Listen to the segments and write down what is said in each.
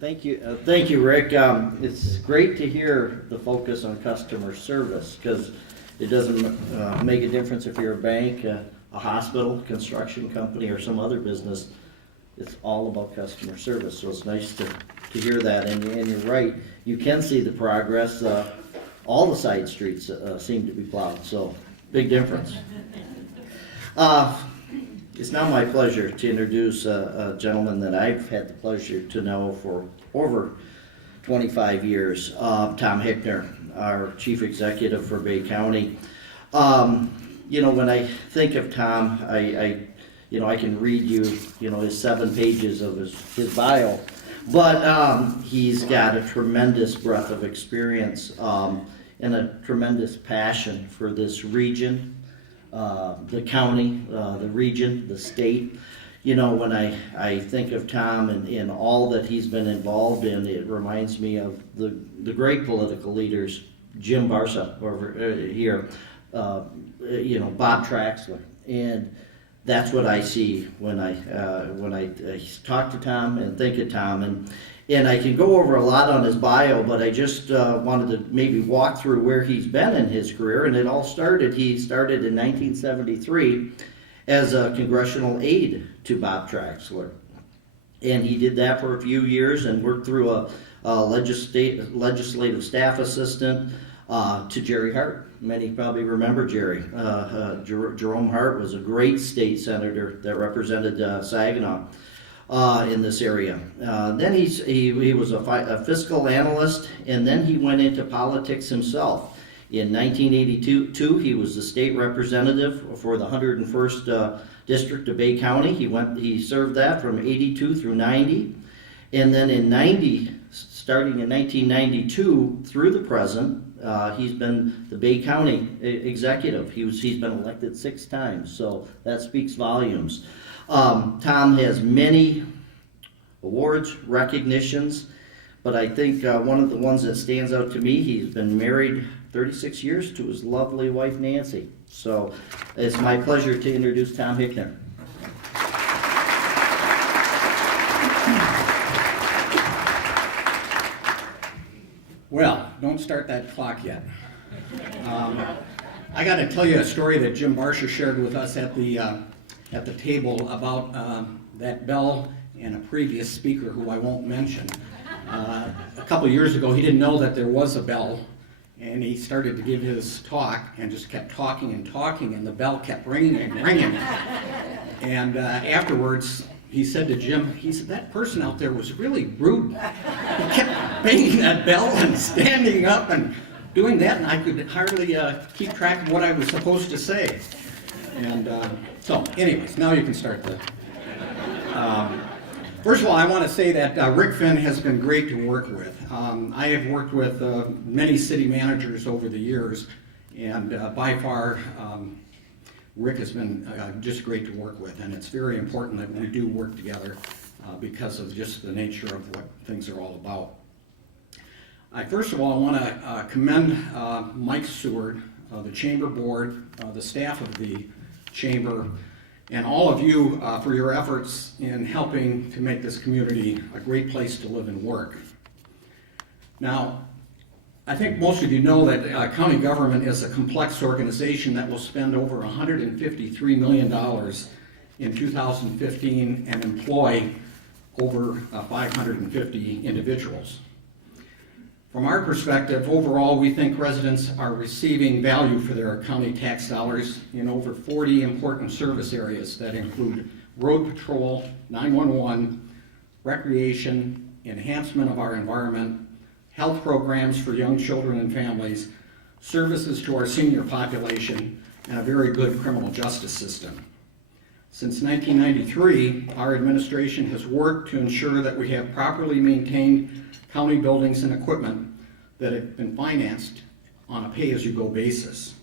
Thank you, Rick. It's great to hear the focus on customer service because it doesn't make a difference if you're a bank, a hospital, construction company, or some other business. It's all about customer service, so it's nice to hear that. And you're right, you can see the progress. All the side streets seem to be plowed, so big difference. It's now my pleasure to introduce a gentleman that I've had the pleasure to know for over 25 years, Tom Hickner, our Chief Executive for Bay County. When I think of Tom, I can read you, his 7 pages of his bio, but he's got a tremendous breadth of experience and a tremendous passion for this region. The county, the region, the state. When I think of Tom and all that he's been involved in, it reminds me of the great political leaders, Jim Barca over here, Bob Traxler, and that's what I see when I talk to Tom and think of Tom. And I can go over a lot on his bio, but I just wanted to maybe walk through where he's been in his career. And he started in 1973 as a congressional aide to Bob Traxler. And he did that for a few years and worked through a legislative staff assistant to Jerry Hart. Many probably remember Jerry. Jerome Hart was a great state senator that represented Saginaw. In this area. Then he was a fiscal analyst, and then he went into politics himself. In 1982, he was the state representative for the 101st District of Bay County. He served that from 82 through 90. And then starting in 1992 through the present, he's been the Bay County executive. He's been elected 6 times, so that speaks volumes. Tom has many awards, recognitions, but I think one of the ones that stands out to me, he's been married 36 years to his lovely wife, Nancy. So it's my pleasure to introduce Tom Hickner. Well, don't start that clock yet. I got to tell you a story that Jim Barca shared with us at the table about that bell and a previous speaker who I won't mention. A couple years ago, he didn't know that there was a bell, and he started to give his talk and just kept talking, and the bell kept ringing and ringing. And afterwards, he said to Jim, that person out there was really rude. He kept banging that bell and standing up and doing that, and I could hardly keep track of what I was supposed to say. And so, anyways, now you can start the... First of all, I want to say that Rick Finn has been great to work with. I have worked with many city managers over the years, and by far, Rick has been just great to work with, and it's very important that we do work together because of just the nature of what things are all about. First of all, I want to commend Mike Seward, the Chamber Board, the staff of the Chamber, and all of you for your efforts in helping to make this community a great place to live and work. Now, I think most of you know that county government is a complex organization that will spend over $153 million in 2015 and employ over 550 individuals. From our perspective, overall, we think residents are receiving value for their county tax dollars in over 40 important service areas that include road patrol, 911, recreation, enhancement of our environment, health programs for young children and families, services to our senior population, and a very good criminal justice system. Since 1993, our administration has worked to ensure that we have properly maintained county buildings and equipment that have been financed on a pay-as-you-go basis.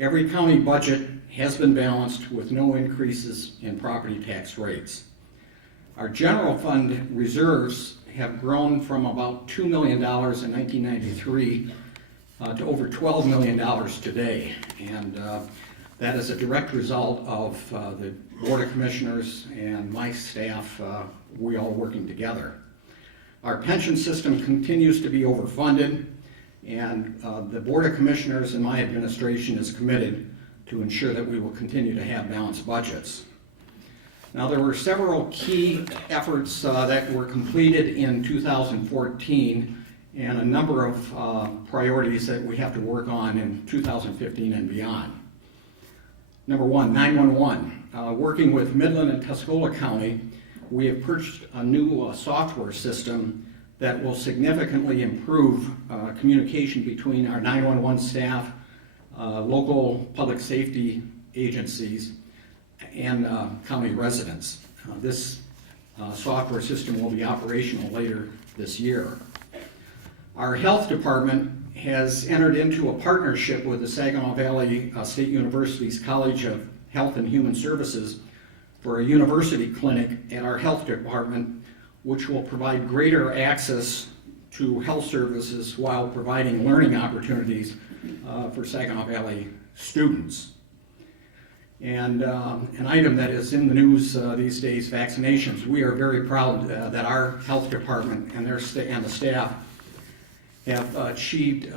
Every county budget has been balanced with no increases in property tax rates. Our general fund reserves have grown from about $2 million in 1993 to over $12 million today. And that is a direct result of the Board of Commissioners and my staff, we all working together. Our pension system continues to be overfunded, and the Board of Commissioners and my administration is committed to ensure that we will continue to have balanced budgets. Now, there were several key efforts that were completed in 2014 and a number of priorities that we have to work on in 2015 and beyond. Number one, 911. Working with Midland and Tuscola County, we have purchased a new software system that will significantly improve communication between our 911 staff, local public safety agencies, and county residents. This software system will be operational later this year. Our health department has entered into a partnership with the Saginaw Valley State University's College of Health and Human Services for a university clinic at our health department, which will provide greater access to health services while providing learning opportunities for Saginaw Valley students. And an item that is in the news these days, vaccinations. We are very proud that our health department and the staff have achieved,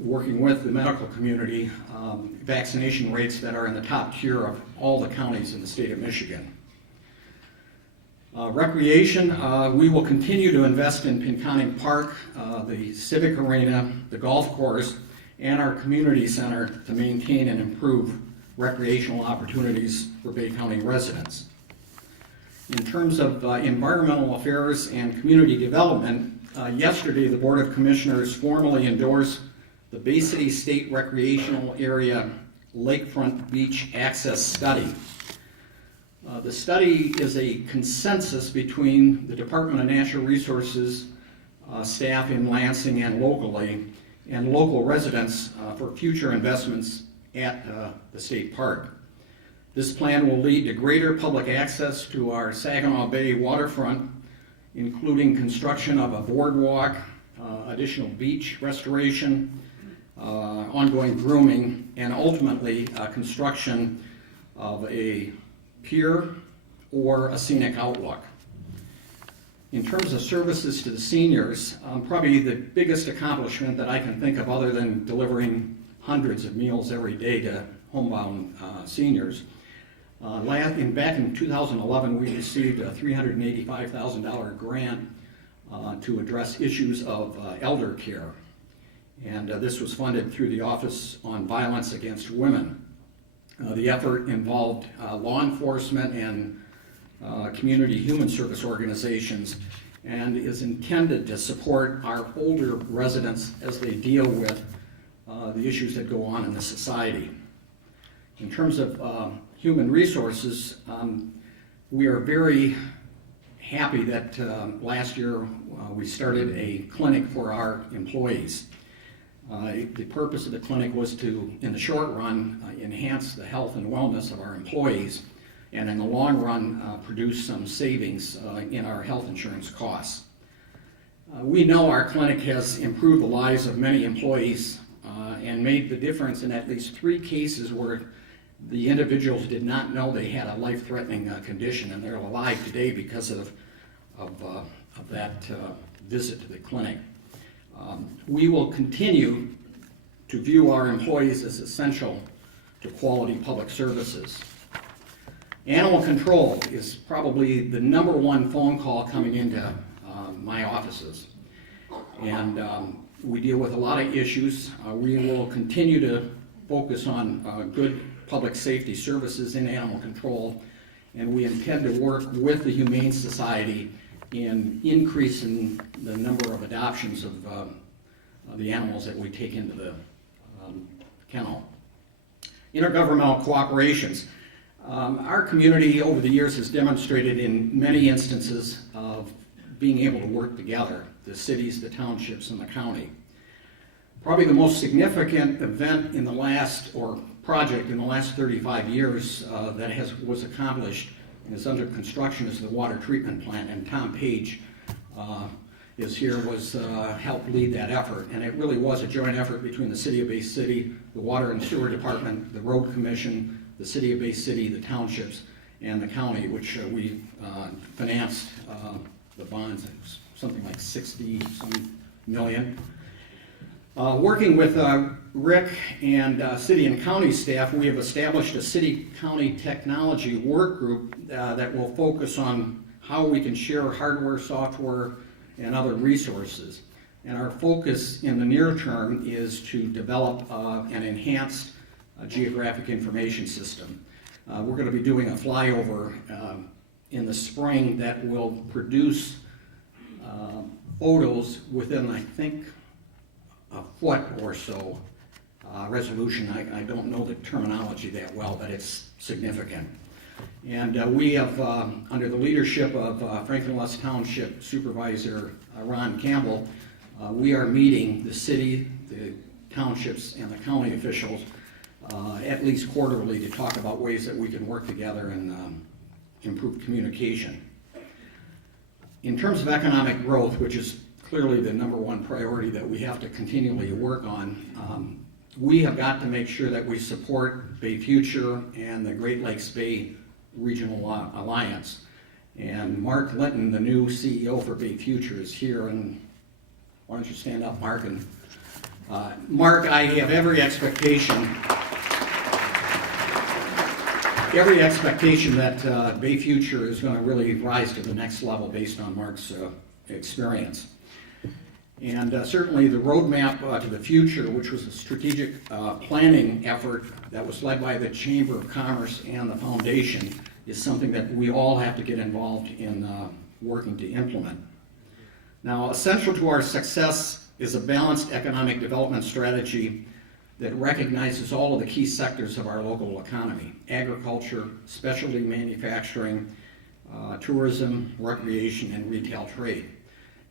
working with the medical community, vaccination rates that are in the top tier of all the counties in the state of Michigan. Recreation, we will continue to invest in Pinconning Park, the Civic Arena, the golf course, and our community center to maintain and improve recreational opportunities for Bay County residents. In terms of environmental affairs and community development, yesterday the Board of Commissioners formally endorsed the Bay City State Recreational Area Lakefront Beach Access Study. The study is a consensus between the Department of Natural Resources, staff in Lansing and locally, and local residents for future investments at the state park. This plan will lead to greater public access to our Saginaw Bay waterfront, including construction of a boardwalk, additional beach restoration, ongoing grooming, and ultimately construction of a pier or a scenic outlook. In terms of services to the seniors, probably the biggest accomplishment that I can think of other than delivering hundreds of meals every day to homebound seniors. Back in 2011, we received a $385,000 grant to address issues of elder care. And this was funded through the Office on Violence Against Women. The effort involved law enforcement and community human service organizations and is intended to support our older residents as they deal with the issues that go on in the society. In terms of human resources, we are very happy that last year we started a clinic for our employees. The purpose of the clinic was to, in the short run, enhance the health and wellness of our employees, and in the long run, produce some savings in our health insurance costs. We know our clinic has improved the lives of many employees and made the difference in at least 3 cases where the individuals did not know they had a life-threatening condition, and they're alive today because of that visit to the clinic. We will continue to view our employees as essential to quality public services. Animal control is probably the #1 phone call coming into my offices. And we deal with a lot of issues. We will continue to focus on good public safety services in animal control, and we intend to work with the Humane Society in increasing the number of adoptions of the animals that we take into the kennel. Intergovernmental cooperations. Our community over the years has demonstrated in many instances of being able to work together, the cities, the townships, and the county. Probably the most significant event in the last, or project in the last 35 years that was accomplished and is under construction is the water treatment plant, and Tom Page is here, helped lead that effort, and it really was a joint effort between the City of Bay City, the Water and Sewer Department, the Road Commission, the City of Bay City, the townships, and the county, which we financed the bonds, something like 60-some million. Working with Rick and city and county staff, we have established a city-county technology work group that will focus on how we can share hardware, software, and other resources. And our focus in the near term is to develop an enhanced geographic information system. We're going to be doing a flyover in the spring that will produce photos within, I think, a foot or so resolution. I don't know the terminology that well, but it's significant. And we have, under the leadership of Franklin West Township Supervisor Ron Campbell, we are meeting the city, the townships, and the county officials at least quarterly to talk about ways that we can work together and improve communication. In terms of economic growth, which is clearly the number one priority that we have to continually work on, we have got to make sure that we support Bay Future and the Great Lakes Bay Regional Alliance. And Mark Linton, the new CEO for Bay Future, is here, and why don't you stand up, Mark? And Mark, I have every expectation that Bay Future is going to really rise to the next level based on Mark's experience. And certainly the roadmap to the future, which was a strategic planning effort that was led by the Chamber of Commerce and the Foundation, is something that we all have to get involved in working to implement. Now, essential to our success is a balanced economic development strategy that recognizes all of the key sectors of our local economy: agriculture, specialty manufacturing, tourism, recreation, and retail trade.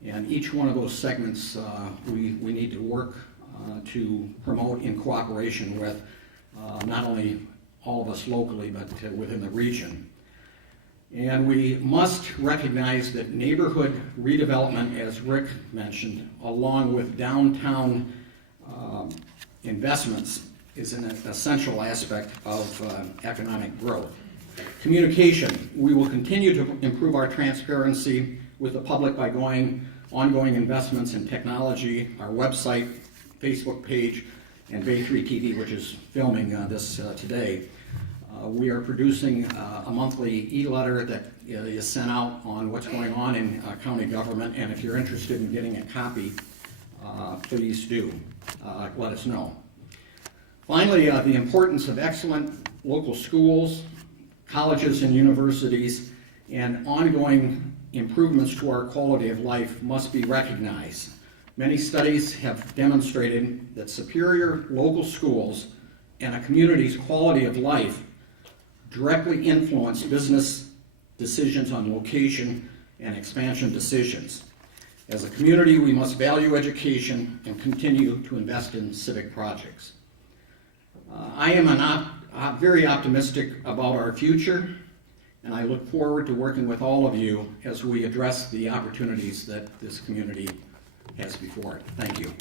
And each one of those segments we need to work to promote in cooperation with not only all of us locally, but within the region. And we must recognize that neighborhood redevelopment, as Rick mentioned, along with downtown investments, is an essential aspect of economic growth. Communication. We will continue to improve our transparency with the public by ongoing investments in technology, our website, Facebook page, and Bay 3 TV, which is filming this today. We are producing a monthly e-letter that is sent out on what's going on in county government, and if you're interested in getting a copy, please do let us know. Finally, the importance of excellent local schools, colleges and universities, and ongoing improvements to our quality of life must be recognized. Many studies have demonstrated that superior local schools and a community's quality of life directly influence business decisions on location and expansion decisions. As a community, we must value education and continue to invest in civic projects. I am very optimistic about our future, and I look forward to working with all of you as we address the opportunities that this community has before it. Thank you.